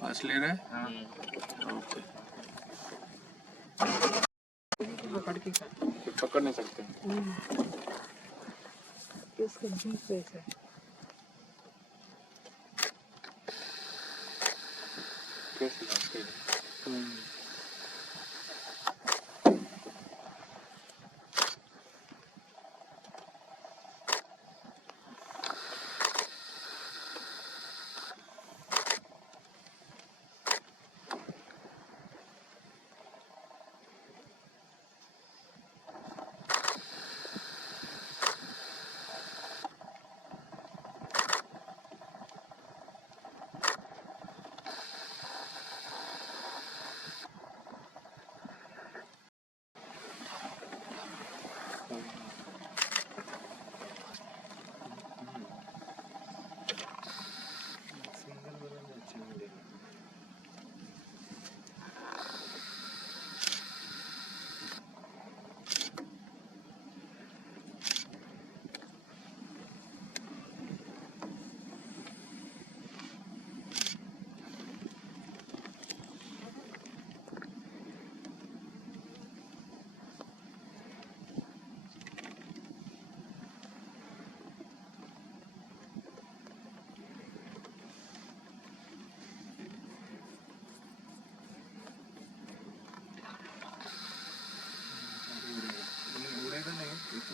Pass ले रहा है। ओके, पकड़ नहीं सकते।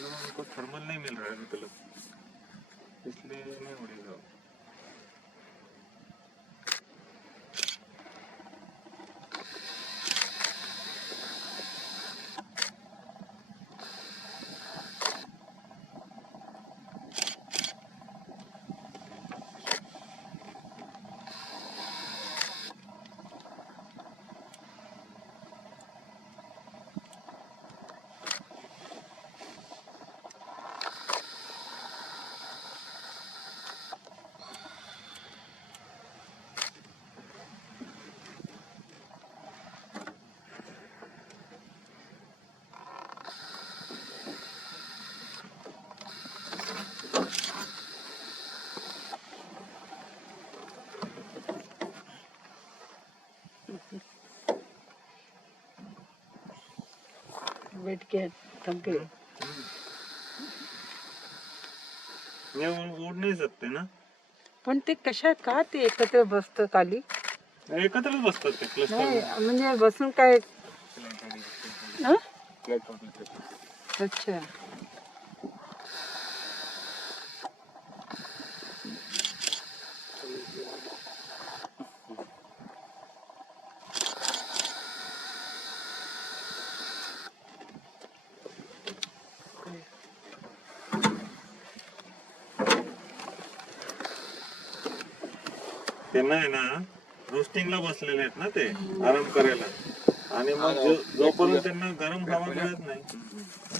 उनको थर्मल नहीं मिल रहा है मतलब, इसलिए नहीं उड़ेगा। बैठ के थक गए। उड़ नाही सकते ना, पण ते कशा का ते एकत्र बसतं खाली? एकत्रच बसतात ते क्लस्टर. नाही म्हणजे बसून काय? हं? अच्छा, त्यांना आहे ना रोस्टिंगला बसलेले आहेत ना ते आराम करायला, आणि मग जोपर्यंत त्यांना गरम हवा मिळत नाही